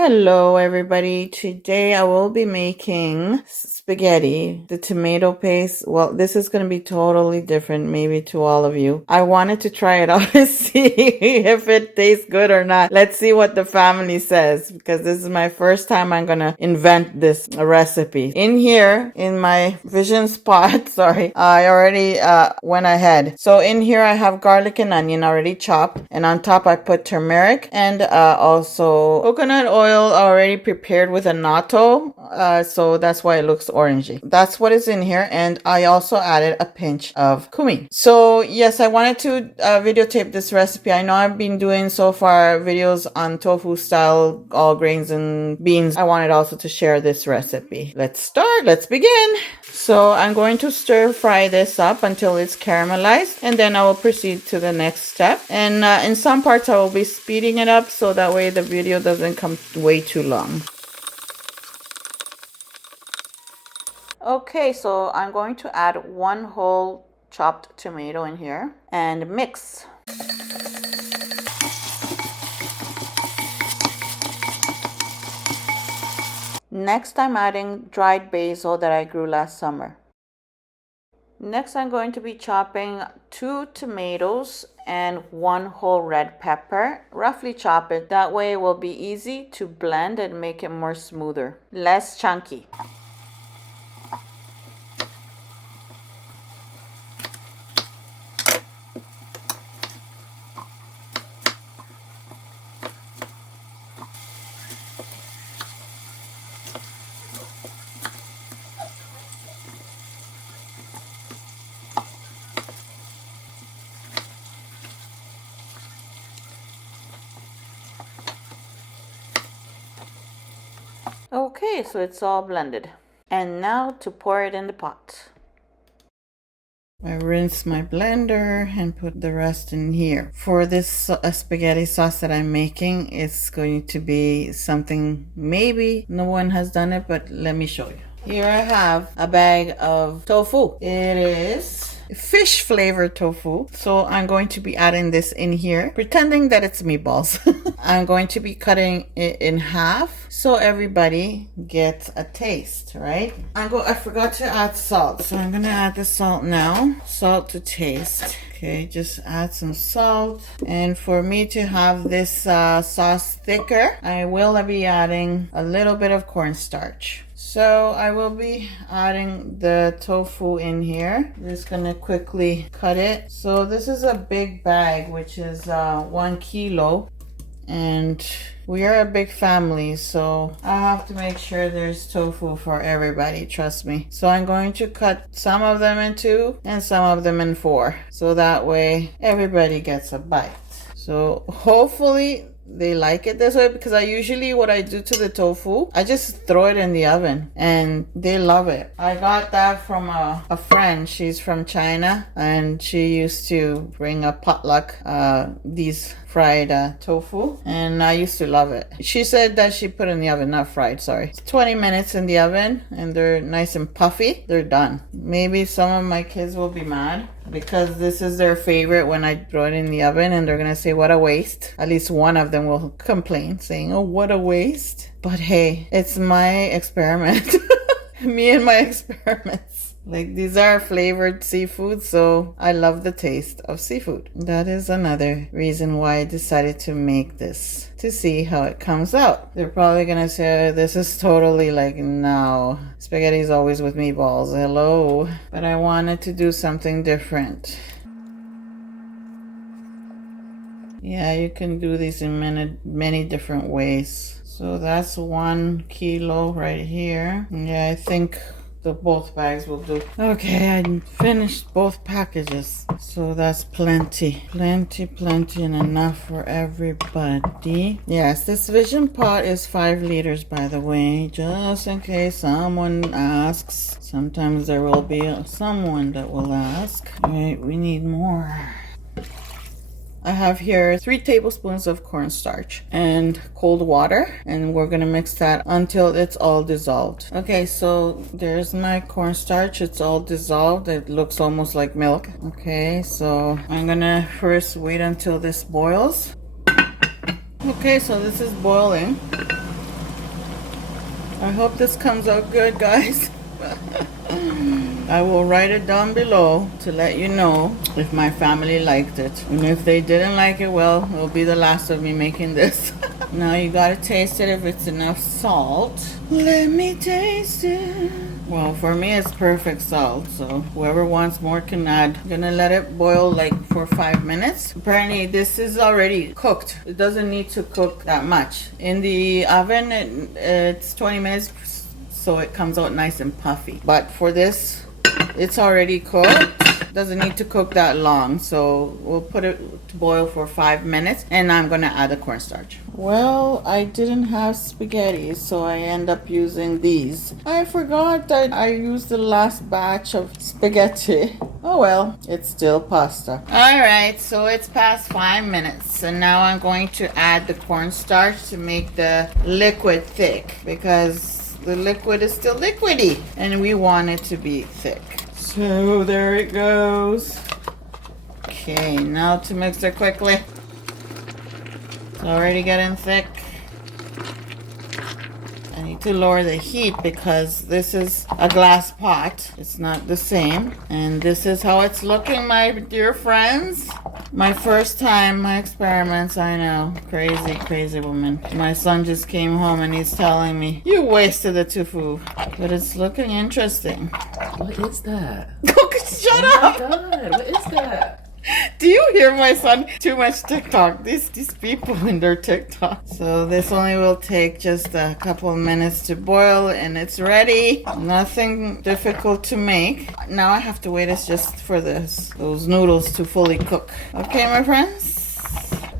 Hello, everybody. Today I will be making spaghetti, the tomato paste. Well, this is going to be totally different, maybe to all of you. I wanted to try it out and see if it tastes good or not. Let's see what the family says because this is my first time I'm going to invent this recipe. In here, in my vision spot, sorry, I already went ahead. So in here I have garlic and onion already chopped, and on top I put turmeric and also coconut oil already prepared with annatto, so that's why it looks orangey. That's what is in here, and I also added a pinch of cumin. So yes, I wanted to videotape this recipe. I know I've been doing so far videos on tofu style, all grains and beans. I wanted also to share this recipe. Let's begin. So I'm going to stir fry this up until it's caramelized, and then I will proceed to the next step. And in some parts I will be speeding it up so that way the video doesn't come way too long. Okay, so I'm going to add one whole chopped tomato in here and mix. Next, I'm adding dried basil that I grew last summer. Next, I'm going to be chopping 2 tomatoes and 1 whole red pepper. Roughly chop it. That way it will be easy to blend and make it more smoother, less chunky. Okay, so it's all blended. And now to pour it in the pot. I rinse my blender and put the rest in here. For this spaghetti sauce that I'm making, it's going to be something maybe no one has done it, but let me show you. Here I have a bag of tofu. It is fish flavored tofu. So I'm going to be adding this in here, pretending that it's meatballs. I'm going to be cutting it in half so everybody gets a taste, right? I forgot to add salt, so I'm gonna add the salt now. Salt to taste. Okay, just add some salt. And for me to have this sauce thicker, I will be adding a little bit of cornstarch. So I will be adding the tofu in here. Just gonna quickly cut it. So this is a big bag, which is 1 kilo. And we are a big family, so I have to make sure there's tofu for everybody, trust me. So I'm going to cut some of them in 2 and some of them in 4. So that way everybody gets a bite. So hopefully they like it this way, because what I do to the tofu, I just throw it in the oven and they love it. I got that from a friend. She's from China and she used to bring a potluck these fried tofu, and I used to love it. She said that she put in the oven, not fried, sorry. It's 20 minutes in the oven and they're nice and puffy. They're done. Maybe some of my kids will be mad because this is their favorite when I throw it in the oven, and they're gonna say what a waste. At least one of them will complain saying, oh, what a waste. But hey, it's my experiment. Me and my experiments. Like, these are flavored seafood, so I love the taste of seafood. That is another reason why I decided to make this, to see how it comes out. They're probably gonna say, oh, this is totally like, no, spaghetti is always with meatballs, hello. But I wanted to do something different. Yeah, you can do these in many different ways. So that's 1 kilo right here. Yeah, I think both bags will do. Okay, I finished both packages, so that's plenty and enough for everybody. Yes, this vision pot is 5 liters, by the way, just in case someone asks. Sometimes there will be someone that will ask. All right, we need more. I have here 3 tablespoons of cornstarch and cold water, and we're gonna mix that until it's all dissolved. Okay, so there's my cornstarch. It's all dissolved. It looks almost like milk. Okay, so I'm gonna first wait until this boils. Okay, so this is boiling. I hope this comes out good, guys. I will write it down below to let you know if my family liked it. And if they didn't like it, well, it'll be the last of me making this. Now you gotta taste it if it's enough salt. Let me taste it. Well, for me it's perfect salt, so whoever wants more can add. I'm gonna let it boil like for 5 minutes. Apparently this is already cooked. It doesn't need to cook that much. In the oven, it's 20 minutes, so it comes out nice and puffy. But for this, it's already cooked. Doesn't need to cook that long, so we'll put it to boil for 5 minutes, and I'm gonna add the cornstarch. Well, I didn't have spaghetti, so I end up using these. I forgot that I used the last batch of spaghetti. Oh well, it's still pasta. Alright, so it's past 5 minutes, and now I'm going to add the cornstarch to make the liquid thick, because the liquid is still liquidy, and we want it to be thick. So there it goes. Okay, now to mix it quickly. It's already getting thick. I need to lower the heat because this is a glass pot. It's not the same. And this is how it's looking, my dear friends. My first time, my experiments, I know. Crazy, crazy woman. My son just came home and he's telling me, you wasted the tofu. But it's looking interesting. What is that? Shut up! Oh my god, what is that? Do you hear my son? Too much TikTok. These people in their TikTok. So this only will take just a couple of minutes to boil and it's ready. Nothing difficult to make. Now I have to wait just for those noodles to fully cook. Okay, my friends?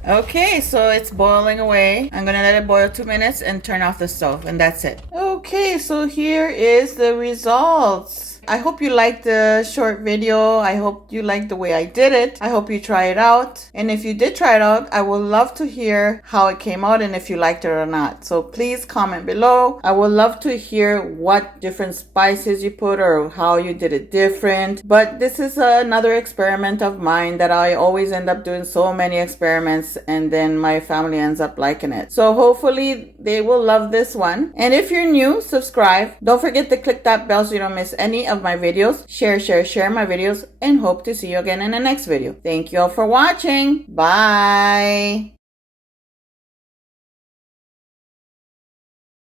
Okay, so it's boiling away. I'm gonna let it boil 2 minutes and turn off the stove, and that's it. Okay, so here is the results. I hope you liked the short video. I hope you liked the way I did it. I hope you try it out. And if you did try it out, I would love to hear how it came out and if you liked it or not. So please comment below. I would love to hear what different spices you put or how you did it different. But this is another experiment of mine that I always end up doing so many experiments and then my family ends up liking it. So hopefully they will love this one. And if you're new, subscribe. Don't forget to click that bell so you don't miss any of my videos. Share my videos, and hope to see you again in the next video. Thank you all for watching. Bye.